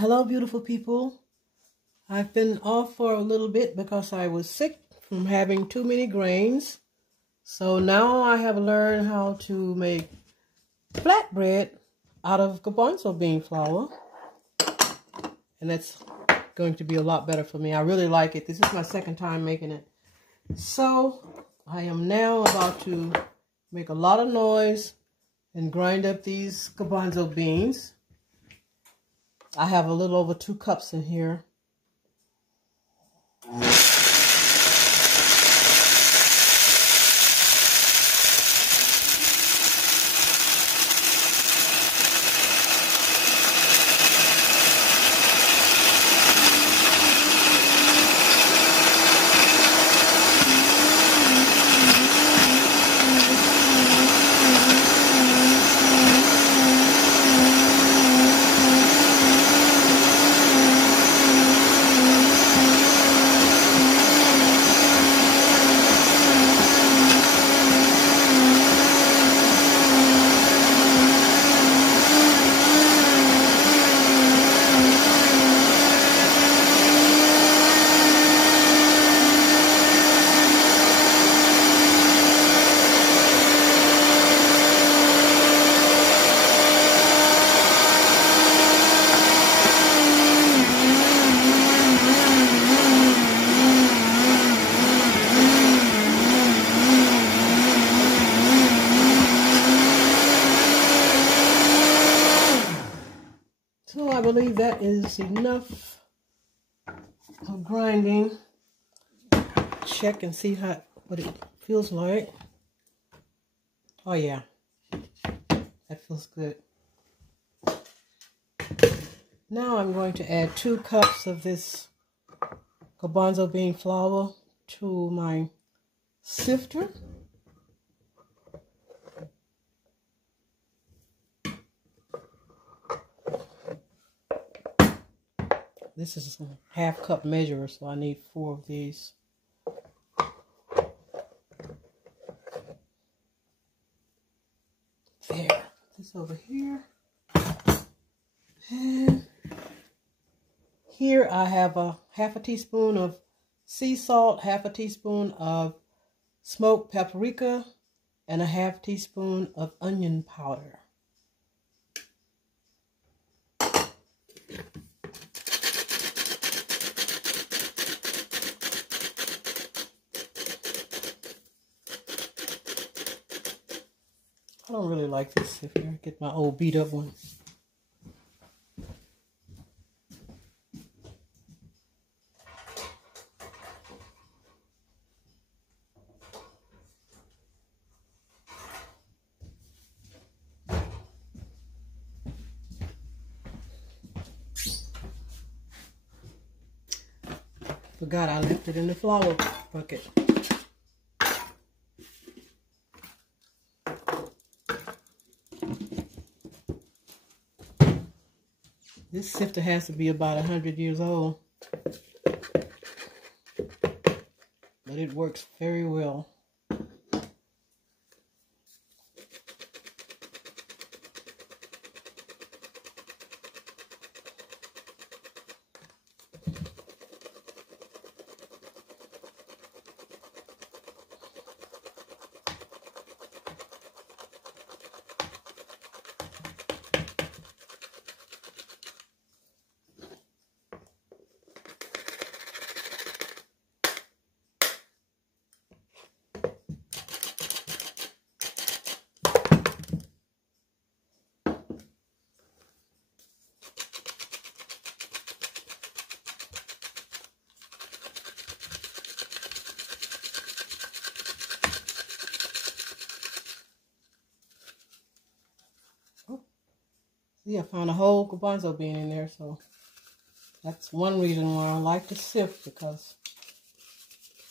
Hello, beautiful people. I've been off for a little bit because I was sick from having too many grains. So now I have learned how to make flatbread out of garbanzo bean flour. And that's going to be a lot better for me. I really like it. This is my second time making it. So I am now about to make a lot of noise and grind up these garbanzo beans. I have a little over 2 cups in here. So I believe that is enough of grinding. Check and see what it feels like. Oh yeah, that feels good. Now I'm going to add 2 cups of this garbanzo bean flour to my sifter. This is a 1/2 cup measure, so I need 4 of these. There, this over here. And here I have a 1/2 teaspoon of sea salt, 1/2 teaspoon of smoked paprika, and a 1/2 teaspoon of onion powder. I don't really like this sifter. I get my old beat up one. Forgot I left it in the flour bucket. This sifter has to be about 100 years old, but it works very well. See, I found a whole garbanzo bean in there, so that's one reason why I like to sift, because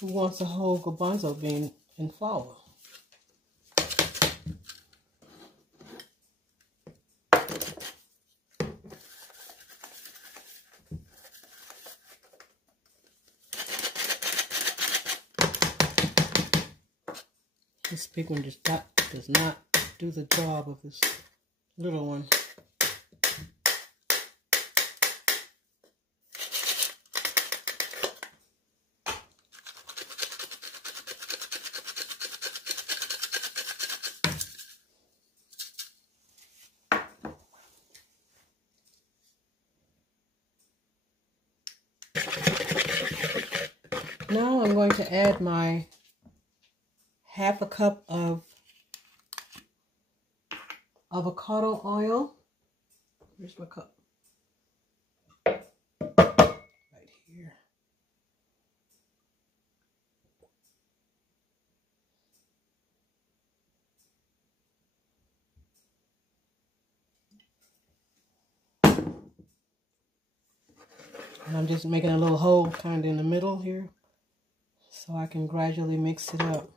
who wants a whole garbanzo bean in flour? This big one does not do the job of this little one. Now I'm going to add my half a cup of avocado oil. Where's my cup? Right here. And I'm just making a little hole kind of in the middle here so I can gradually mix it up.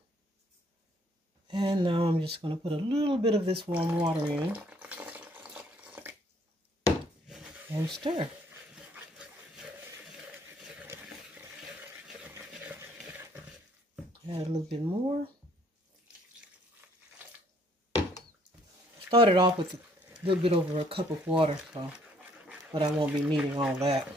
And now I'm just going to put a little bit of this warm water in and stir. Add a little bit more. Started off with a little bit over a cup of water, but I won't be needing all that.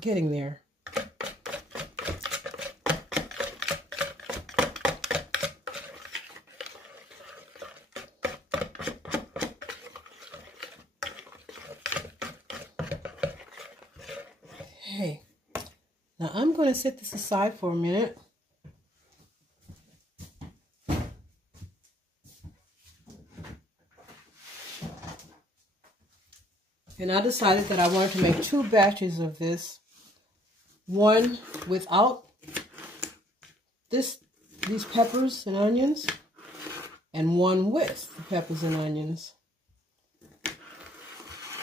Getting there. Okay, now I'm going to set this aside for a minute. And I decided that I wanted to make 2 batches of this. One without these peppers and onions, and one with the peppers and onions.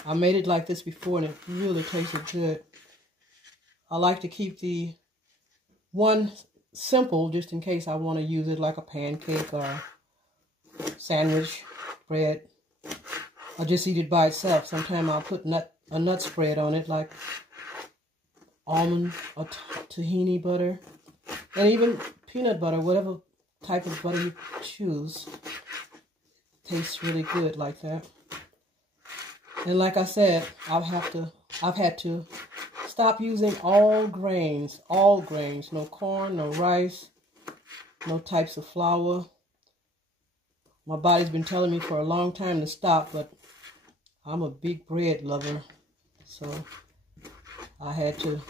I made it like this before and it really tasted good. I like to keep the one simple just in case I want to use it like a pancake or sandwich bread. I'll just eat it by itself. Sometimes I'll put a nut spread on it, like almond or tahini butter, and even peanut butter, whatever type of butter you choose. Tastes really good like that. And like I said, I've had to stop using all grains, no corn, no rice, no types of flour. My body's been telling me for a long time to stop, but I'm a big bread lover, so I had to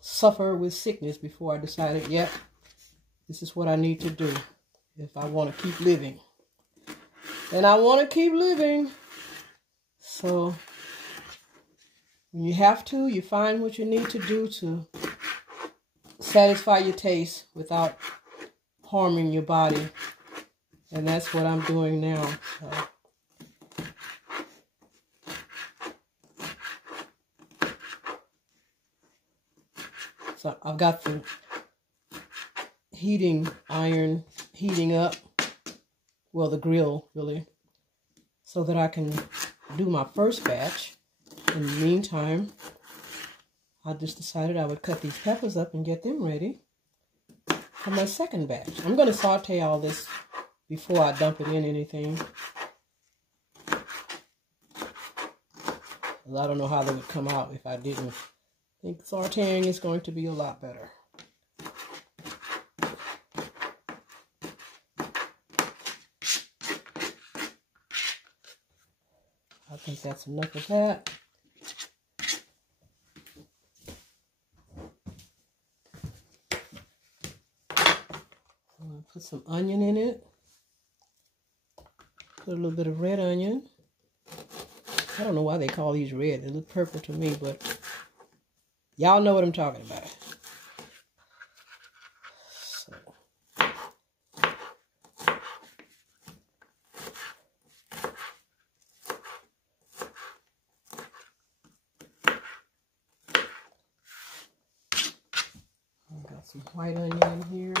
suffer with sickness before I decided, yep, this is what I need to do if I want to keep living. And I want to keep living. So when you have to, you find what you need to do to satisfy your taste without harming your body. And that's what I'm doing now. So I've got the heating iron heating up, well, the grill really, so that I can do my first batch. In the meantime, I just decided I would cut these peppers up and get them ready for my second batch. I'm going to saute all this before I dump it in anything. I don't know how they would come out if I didn't. I think sauteing is going to be a lot better. I think that's enough of that. I'm going to put some onion in it. Put a little bit of red onion. I don't know why they call these red. They look purple to me, but y'all know what I'm talking about. So. I've got some white onion in here.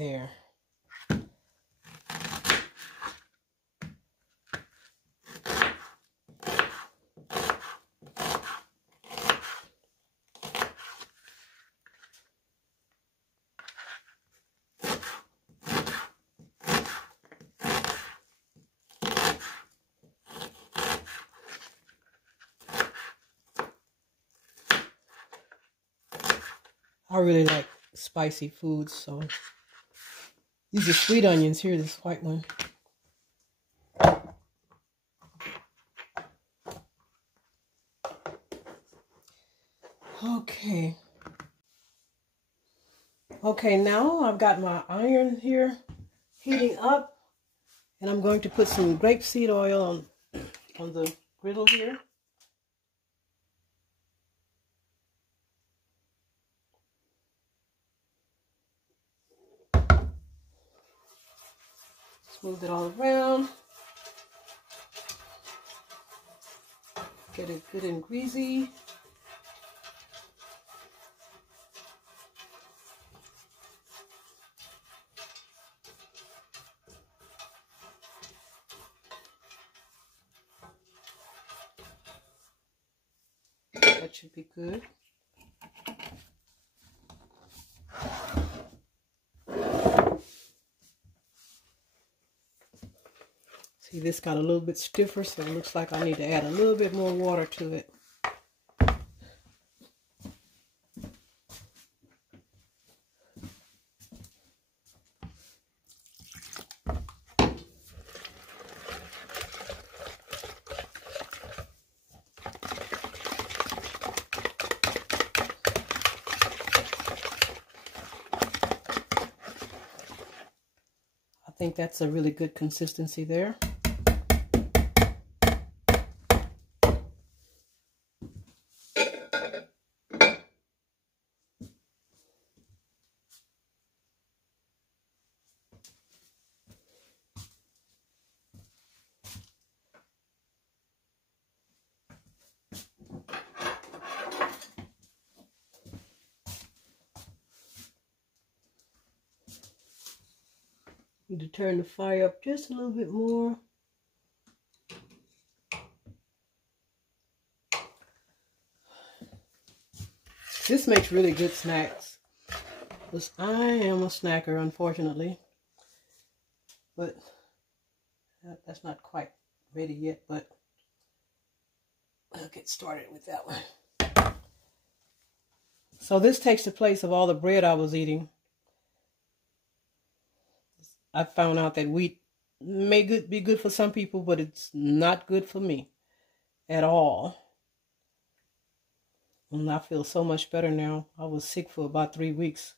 there. I really like spicy foods, so these are sweet onions here, this white one. Okay. Okay, now I've got my iron here heating up, and I'm going to put some grapeseed oil on the griddle here. Smooth it all around. Get it good and greasy. That should be good. See, this got a little bit stiffer, so it looks like I need to add a little bit more water to it. I think that's a really good consistency there. Need to turn the fire up just a little bit more. This makes really good snacks. Because I am a snacker, unfortunately. But that's not quite ready yet, but I'll get started with that one. So this takes the place of all the bread I was eating. I found out that wheat may be good for some people, but it's not good for me at all. And I feel so much better now. I was sick for about 3 weeks.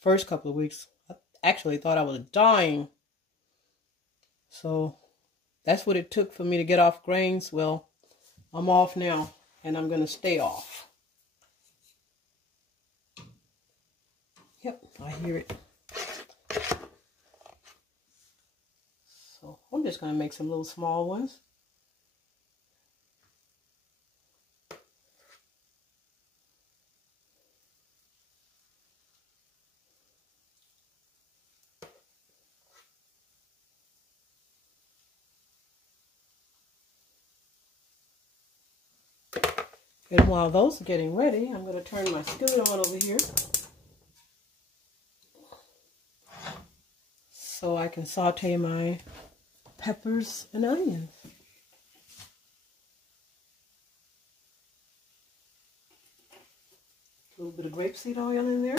First couple of weeks, I actually thought I was dying. So that's what it took for me to get off grains. Well, I'm off now, and I'm going to stay off. Yep, I hear it. So I'm just going to make some little small ones. And while those are getting ready, I'm going to turn my skillet on over here so I can saute my peppers and onions. A little bit of grapeseed oil in there.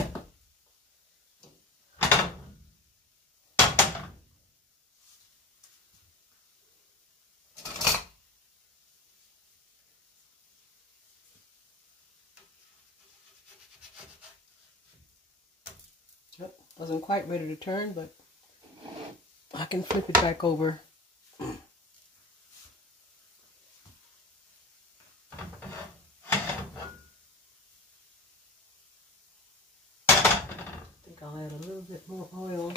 Yep, wasn't quite ready to turn, but I can flip it back over. I think I'll add a little bit more oil.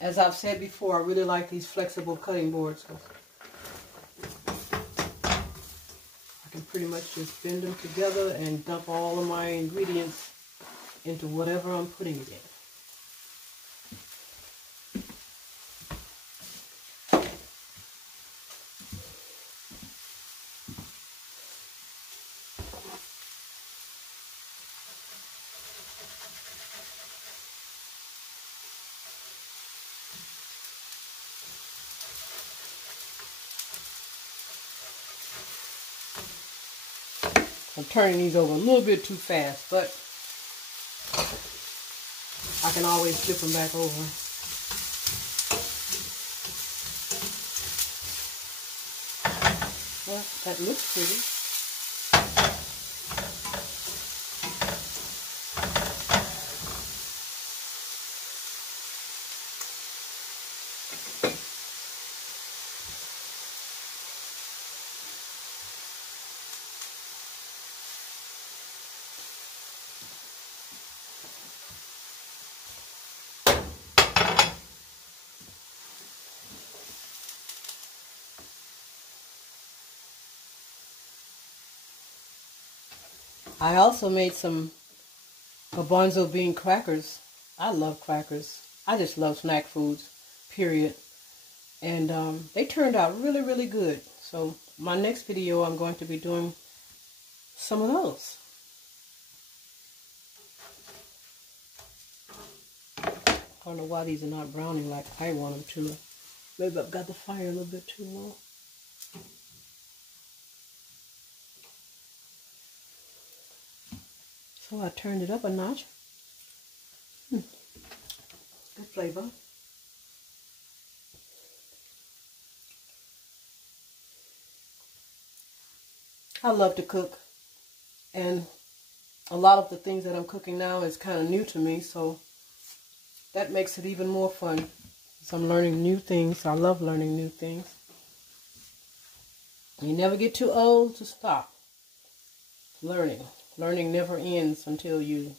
As I've said before, I really like these flexible cutting boards. I can pretty much just bend them together and dump all of my ingredients into whatever I'm putting it in. I'm turning these over a little bit too fast, but I can always flip them back over. Well, that looks pretty. I also made some Garbanzo bean crackers. I love crackers. I just love snack foods, period. And they turned out really, really good. So my next video, I'm going to be doing some of those. I don't know why these are not browning like I want them to. Maybe I've got the fire a little bit too low. So I turned it up a notch. Good flavor. I love to cook, and a lot of the things that I'm cooking now is kind of new to me, so that makes it even more fun. So I'm learning new things. I love learning new things. You never get too old to stop learning. Learning never ends until you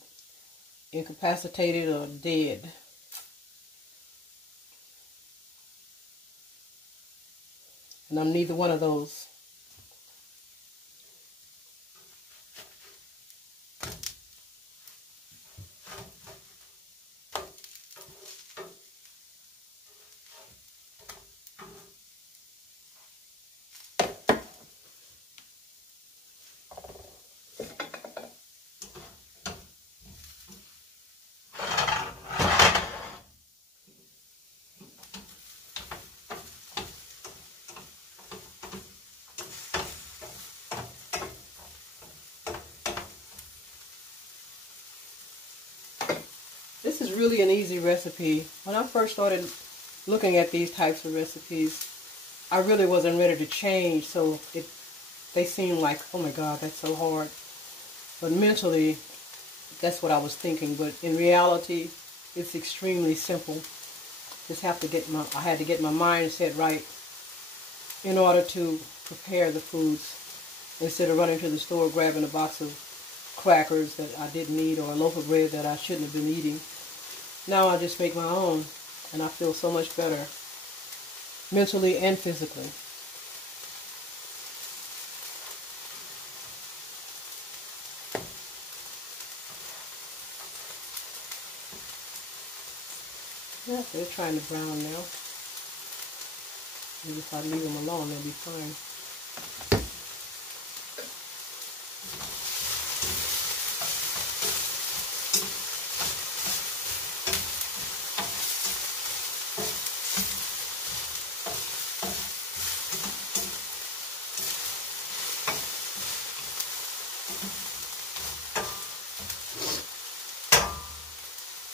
incapacitated or dead. And I'm neither one of those. This is really an easy recipe. When I first started looking at these types of recipes, I really wasn't ready to change, so they seemed like, oh my God, that's so hard. But mentally, that's what I was thinking. But in reality, it's extremely simple. I had to get my mindset right in order to prepare the foods, instead of running to the store grabbing a box of crackers that I didn't need or a loaf of bread that I shouldn't have been eating. Now I just make my own, and I feel so much better, mentally and physically. Yeah, they're trying to brown now. Maybe if I leave them alone, they'll be fine.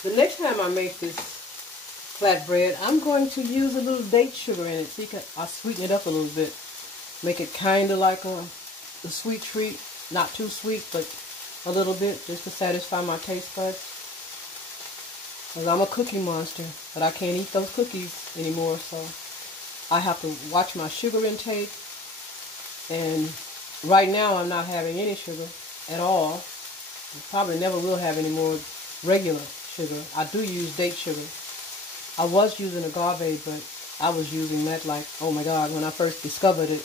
The next time I make this flatbread, I'm going to use a little date sugar in it. See, I'll sweeten it up a little bit. Make it kind of like a sweet treat. Not too sweet, but a little bit, just to satisfy my taste buds. Because I'm a cookie monster, but I can't eat those cookies anymore, so I have to watch my sugar intake. And right now, I'm not having any sugar at all. I probably never will have any more regular sugar. I do use date sugar. I was using agave, but I was using that like, oh my God, when I first discovered it,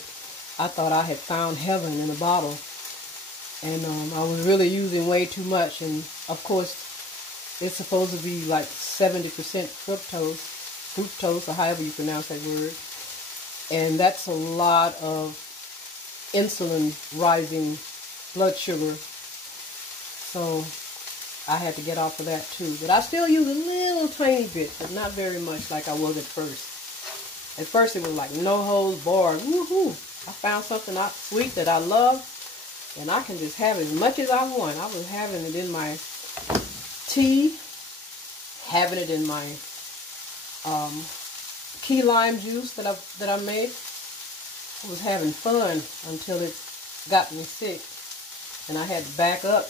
I thought I had found heaven in a bottle. And I was really using way too much. And of course, it's supposed to be like 70% fructose, or however you pronounce that word. And that's a lot of insulin rising blood sugar. So I had to get off of that too. But I still use a little tiny bit, but not very much like I was at first. At first it was like no holds barred. Woohoo! I found something sweet that I love, and I can just have as much as I want. I was having it in my tea, having it in my key lime juice that I made. I was having fun until it got me sick, and I had to back up.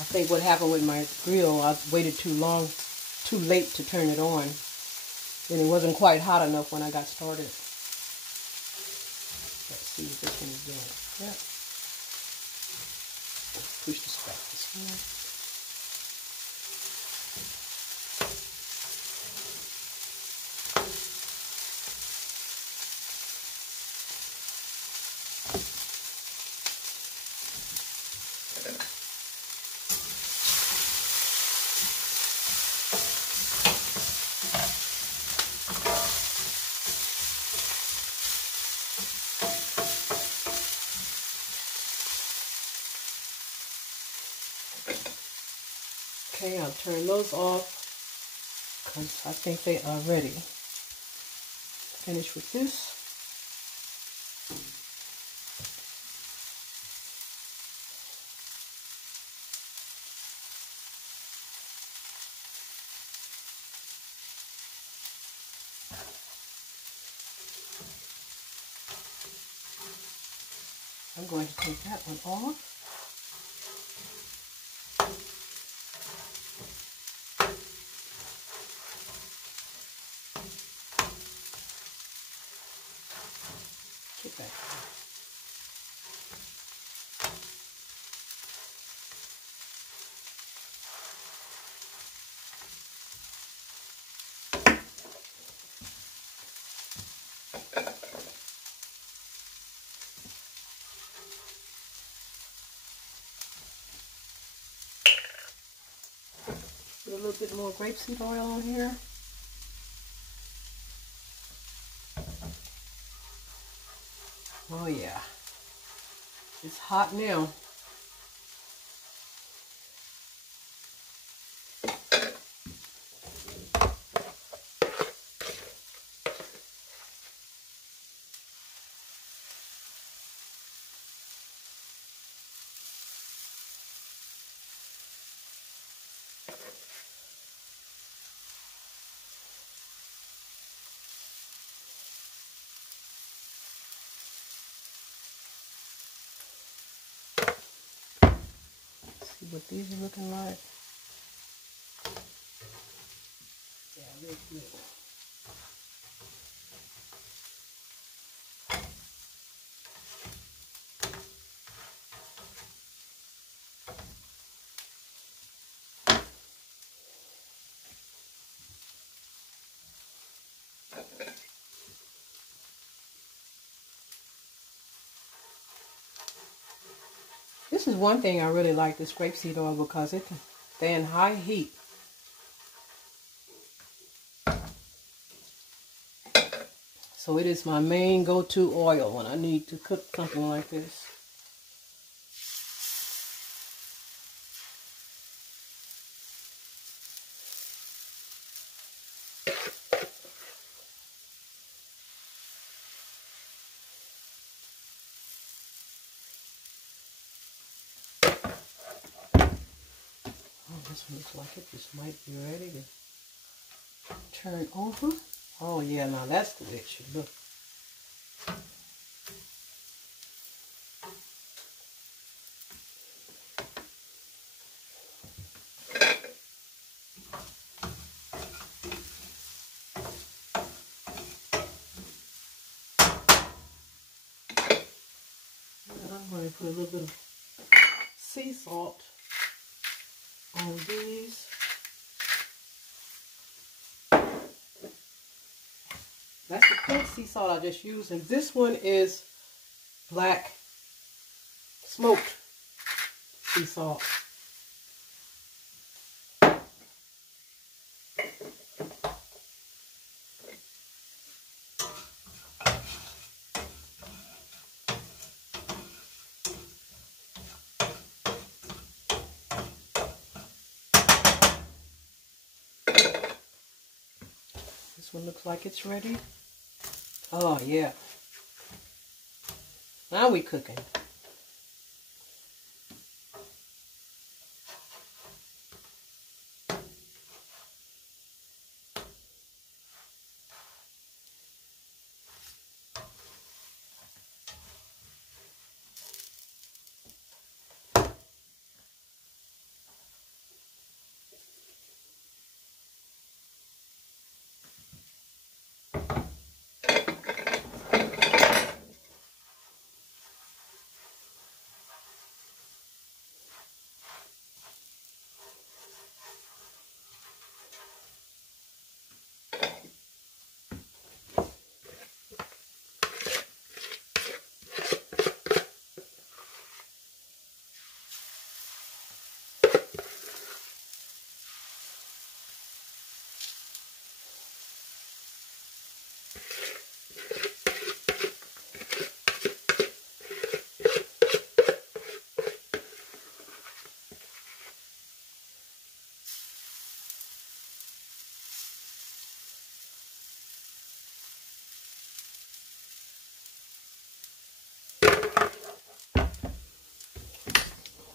I think what happened with my grill, I waited too late to turn it on. And it wasn't quite hot enough when I got started. Let's see what this one is doing. Yep. Push this back this way. Okay, I'll turn those off because I think they are ready. Finish with this. I'm going to take that one off. Get back there. Put a little bit more grapeseed oil on here. Oh yeah, it's hot now. See what these are looking like. Yeah, real good. This is one thing I really like, this grapeseed oil, because it can stand high heat. So it is my main go-to oil when I need to cook something like this. Oh, this one looks like it just might be ready to turn over. Oh yeah, now that's the way it should look. put a little bit of sea salt on these. That's the pink sea salt I just used, and this one is black smoked sea salt. This one looks like it's ready. Oh yeah. Now we cooking.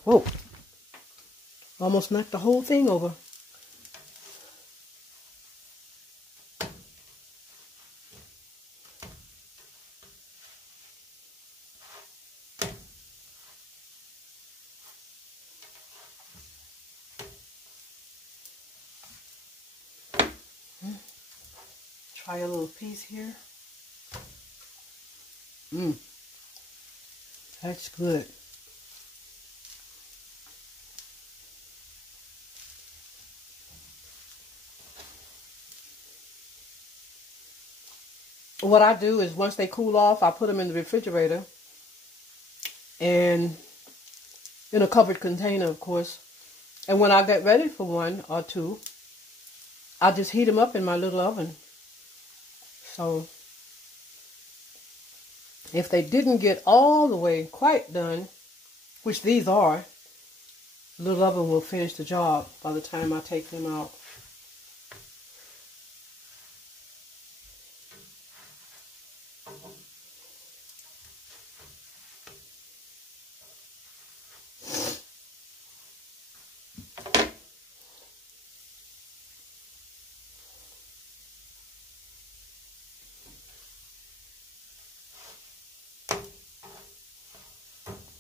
Whoa. Almost knocked the whole thing over. Try a little piece here. That's good. What I do is once they cool off, I put them in the refrigerator and in a covered container, of course. And when I get ready for one or two, I just heat them up in my little oven. So if they didn't get all the way quite done, which these are, the little oven will finish the job by the time I take them out.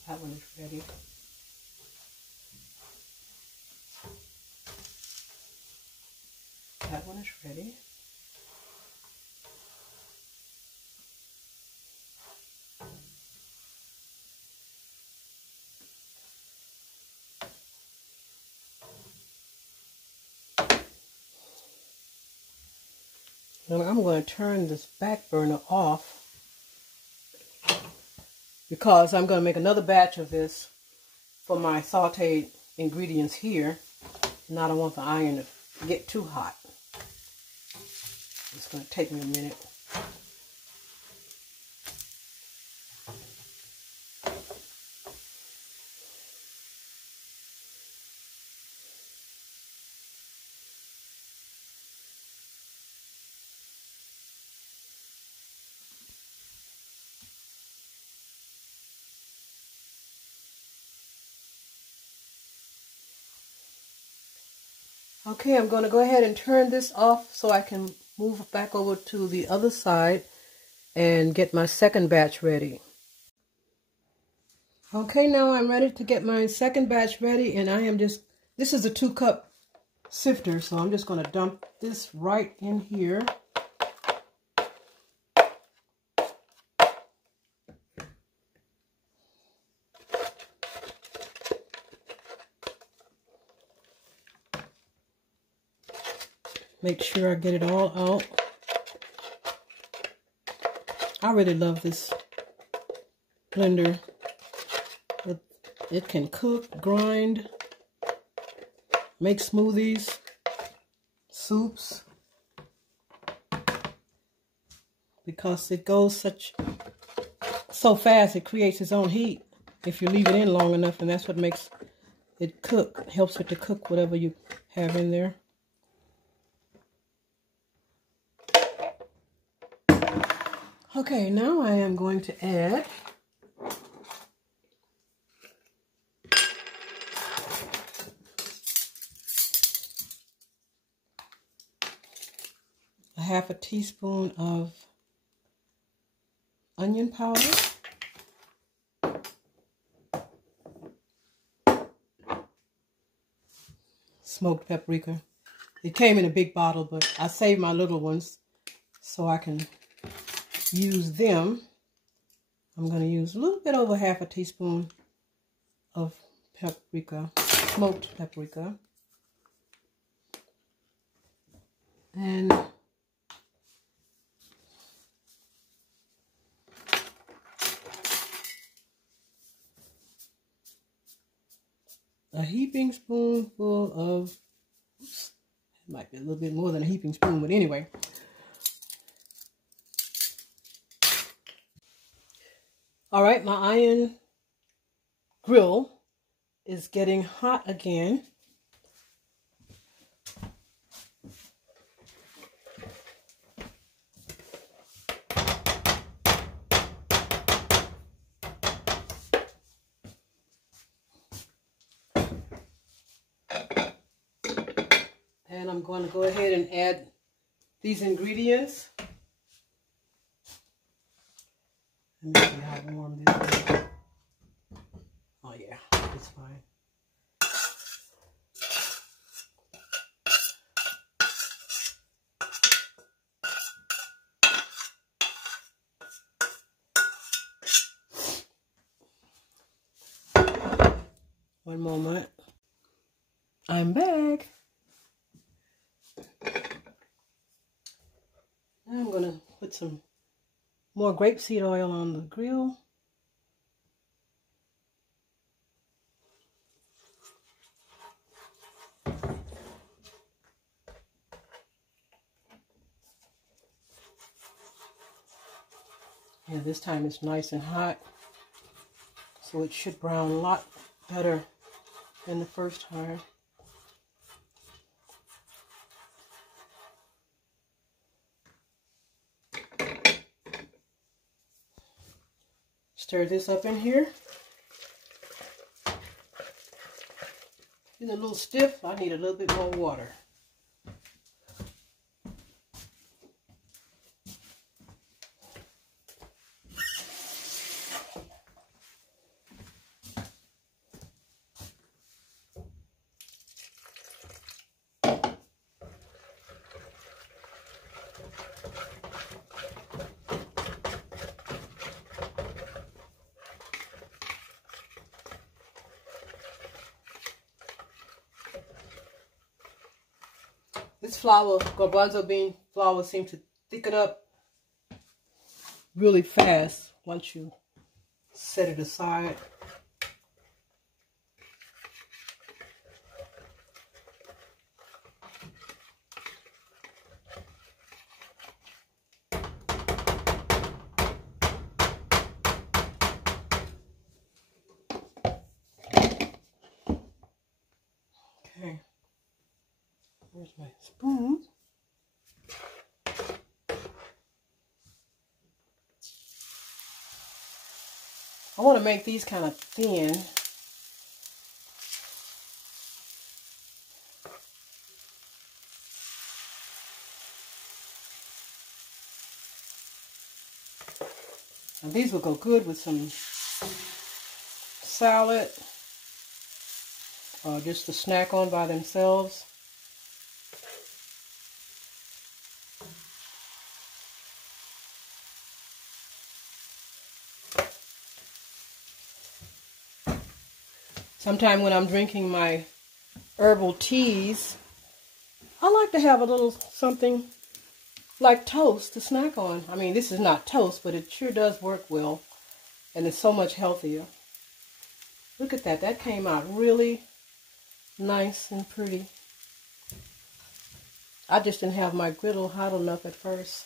That one is ready. That one is ready. And I'm going to turn this back burner off because I'm going to make another batch of this for my sauteed ingredients here. And I don't want the iron to get too hot. It's going to take me a minute. Okay, I'm going to go ahead and turn this off so I can move back over to the other side and get my second batch ready. Okay, now I'm ready to get my second batch ready, and this is a 2-cup sifter, so I'm just going to dump this right in here. Make sure I get it all out. I really love this blender. It can cook, grind, make smoothies, soups, because it goes so fast. It creates its own heat if you leave it in long enough, and that's what makes it cook, helps it to cook whatever you have in there. Okay, now I am going to add a half a teaspoon of onion powder, smoked paprika. It came in a big bottle, but I saved my little ones so I can use them. I'm going to use a little bit over half a teaspoon of paprika, smoked paprika. And a heaping spoonful of, oops, it might be a little bit more than a heaping spoon, but anyway. All right, my iron grill is getting hot again. And I'm going to go ahead and add these ingredients. Let me see how warm this is. Oh yeah, it's fine. One moment. I'm back. Now I'm going to put some more grapeseed oil on the grill. Yeah, this time it's nice and hot, so it should brown a lot better than the first time. Stir this up in here. It's a little stiff. I need a little bit more water. This flour, garbanzo bean flour, seems to thicken up really fast once you set it aside. Okay. Where's my spoon? I want to make these kind of thin. And these will go good with some salad or just to snack on by themselves. Sometime when I'm drinking my herbal teas, I like to have a little something like toast to snack on. I mean, this is not toast, but it sure does work well. And it's so much healthier. Look at that. That came out really nice and pretty. I just didn't have my griddle hot enough at first.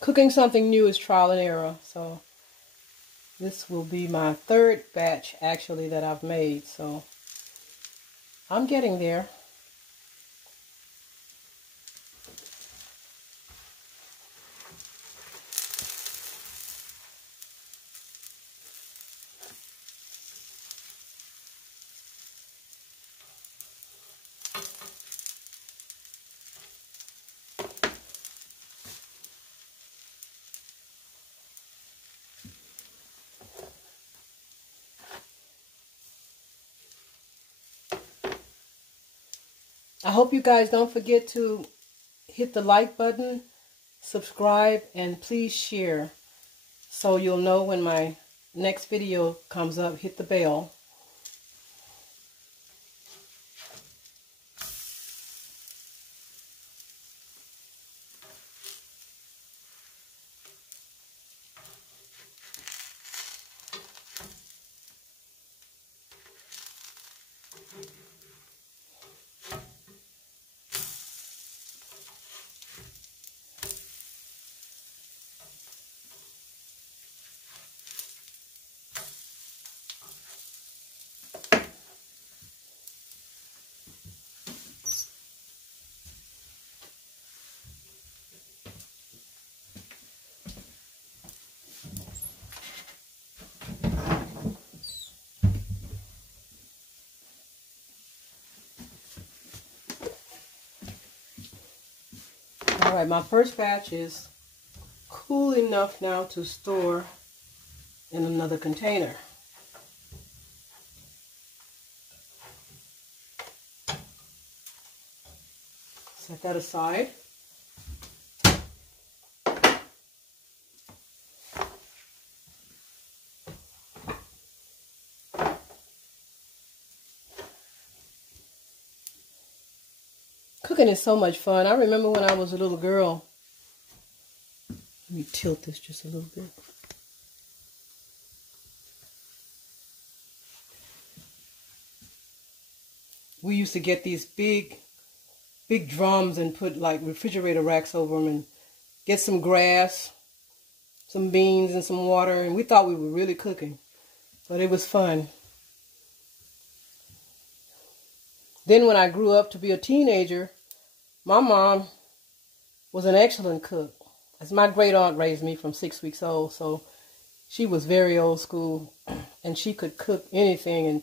Cooking something new is trial and error. So this will be my third batch actually that I've made. So I'm getting there. I hope you guys don't forget to hit the like button, subscribe, and please share so you'll know when my next video comes up. Hit the bell. All right, my first batch is cool enough now to store in another container. Set that aside. Cooking is so much fun. I remember when I was a little girl. Let me tilt this just a little bit. We used to get these big drums and put like refrigerator racks over them and get some grass, some beans, and some water. And we thought we were really cooking, but it was fun. Then when I grew up to be a teenager, my mom was an excellent cook. As my great aunt raised me from 6 weeks old, so she was very old school, and she could cook anything, and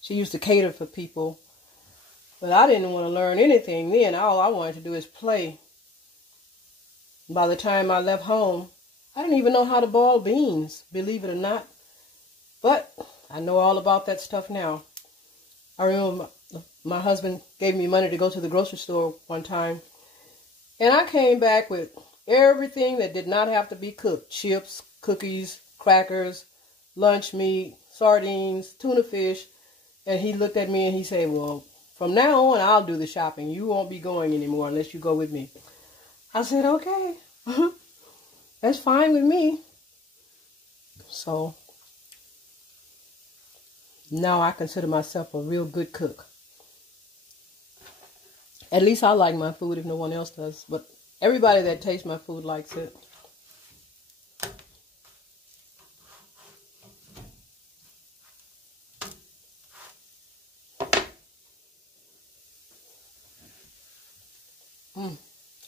she used to cater for people. But I didn't want to learn anything then. All I wanted to do is play. By the time I left home, I didn't even know how to boil beans, believe it or not. But I know all about that stuff now. I remember my husband gave me money to go to the grocery store one time, and I came back with everything that did not have to be cooked. Chips, cookies, crackers, lunch meat, sardines, tuna fish. And he looked at me and he said, well, from now on, I'll do the shopping. You won't be going anymore unless you go with me. I said, okay, that's fine with me. So now I consider myself a real good cook. At least I like my food if no one else does. But everybody that tastes my food likes it.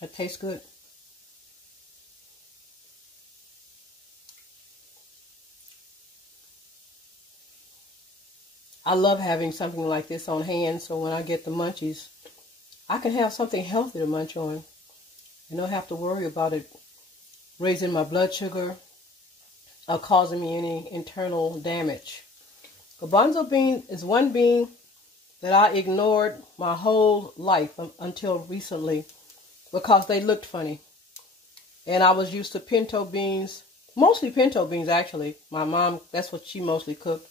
That tastes good. I love having something like this on hand, so when I get the munchies, I can have something healthy to munch on. I don't have to worry about it raising my blood sugar or causing me any internal damage. Garbanzo bean is one bean that I ignored my whole life until recently because they looked funny. And I was used to pinto beans, mostly pinto beans actually. My mom, that's what she mostly cooked.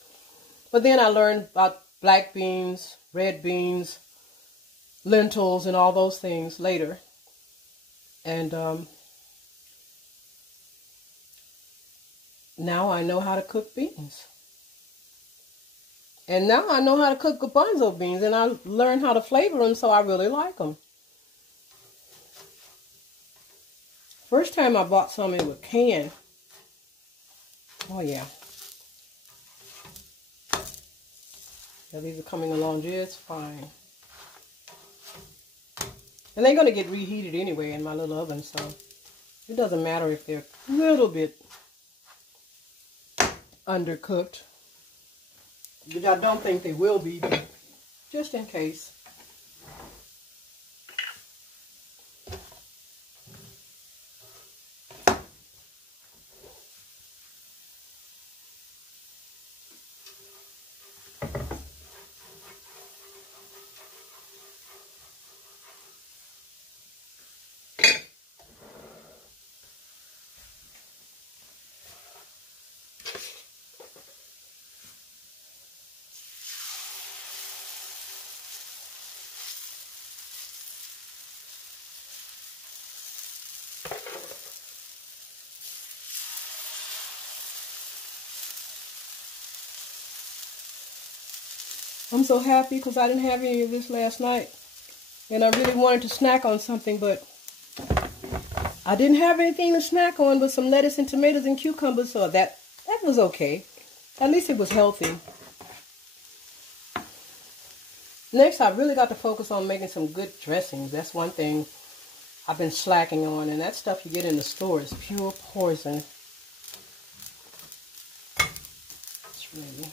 But then I learned about black beans, red beans, lentils, and all those things later. And now I know how to cook beans. And now I know how to cook garbanzo beans, and I learned how to flavor them, so I really like them. First time I bought some, it was canned. Oh yeah. Yeah, these are coming along just fine. And they're going to get reheated anyway in my little oven, so it doesn't matter if they're a little bit undercooked. Which I don't think they will be, but just in case. I'm so happy because I didn't have any of this last night. And I really wanted to snack on something, but I didn't have anything to snack on but some lettuce and tomatoes and cucumbers, so that was okay. At least it was healthy. Next, I really got to focus on making some good dressings. That's one thing I've been slacking on, and that stuff you get in the store is pure poison. It's really...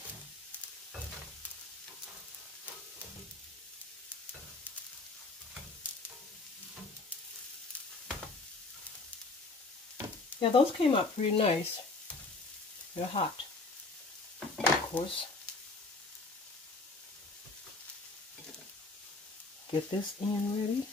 Yeah, those came out pretty nice. They're hot, of course. Get this in ready.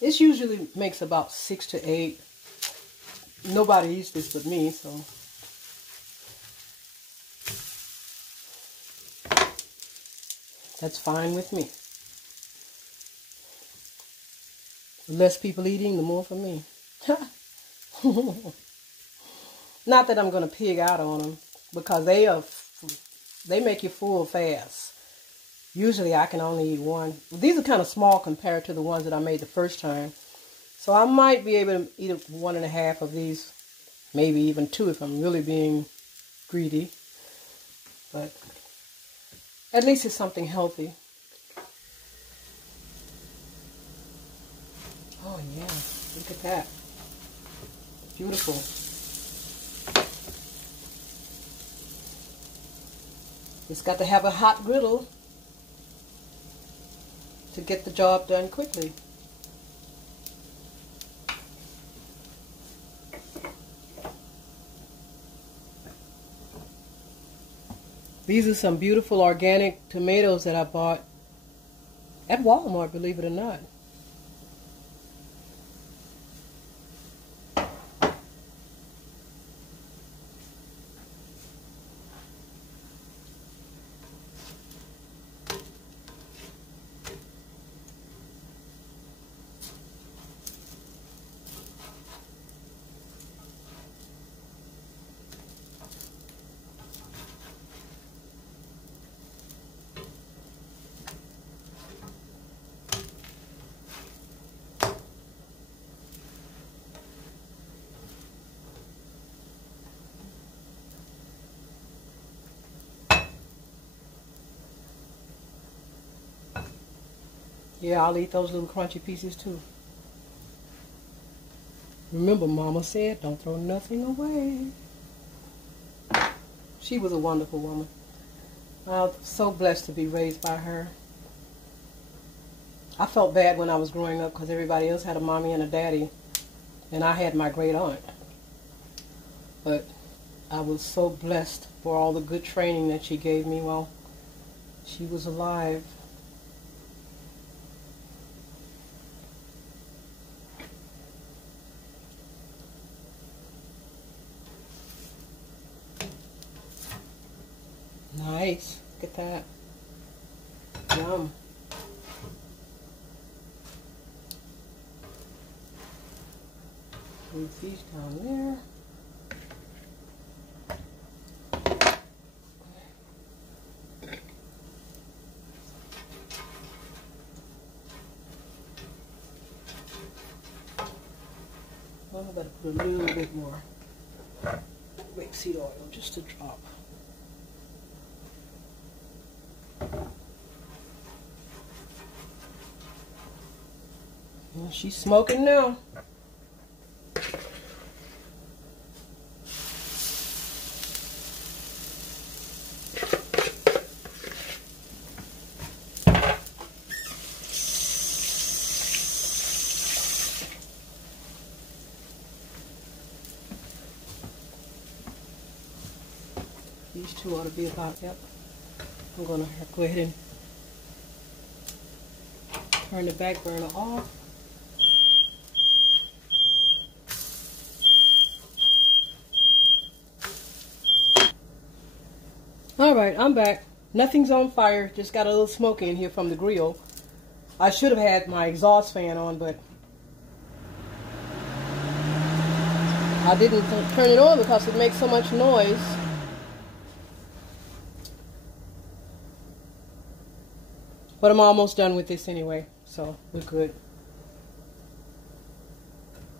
This usually makes about 6 to 8. Nobody eats this but me, so. That's fine with me. The less people eating, the more for me. Not that I'm going to pig out on them, because they make you full fast. Usually I can only eat one. These are kind of small compared to the ones that I made the first time. So I might be able to eat 1.5 of these. Maybe even 2 if I'm really being greedy. But at least it's something healthy. Oh yeah, look at that. Beautiful. It's got to have a hot griddle to get the job done quickly. These are some beautiful organic tomatoes that I bought at Walmart, believe it or not. Yeah, I'll eat those little crunchy pieces too. Remember, Mama said, don't throw nothing away. She was a wonderful woman. I'm so blessed to be raised by her. I felt bad when I was growing up because everybody else had a mommy and a daddy, and I had my great aunt. But I was so blessed for all the good training that she gave me while she was alive. Nice. Look at that. Yum. Move these down there. Well, I better put a little bit more rapeseed oil, just a drop. Well, she's smoking now. These two ought to be about, yep. I'm going to go ahead and turn the back burner off. Alright, I'm back. Nothing's on fire, just got a little smoke in here from the grill. I should have had my exhaust fan on, but I didn't turn it on because it makes so much noise. But I'm almost done with this anyway, so we're good.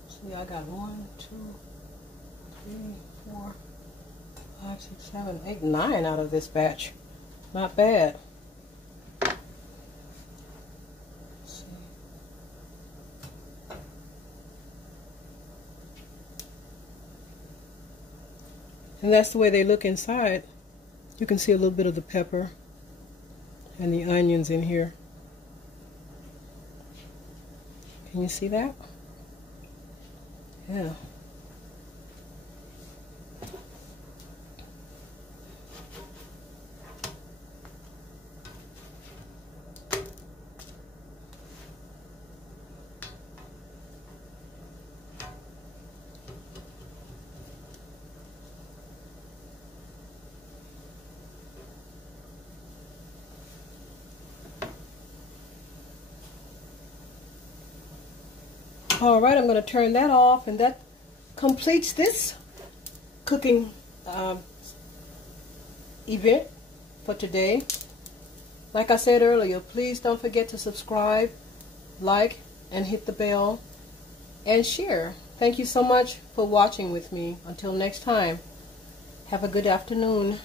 See, I got 1, 2, 3, 4, 5, 6, 7, 8, 9 out of this batch. Not bad. Let's see. And that's the way they look inside. You can see a little bit of the pepper and the onions in here. Can you see that? Yeah. Alright, I'm going to turn that off, and that completes this cooking event for today. Like I said earlier, please don't forget to subscribe, like, and hit the bell, and share. Thank you so much for watching with me. Until next time, have a good afternoon.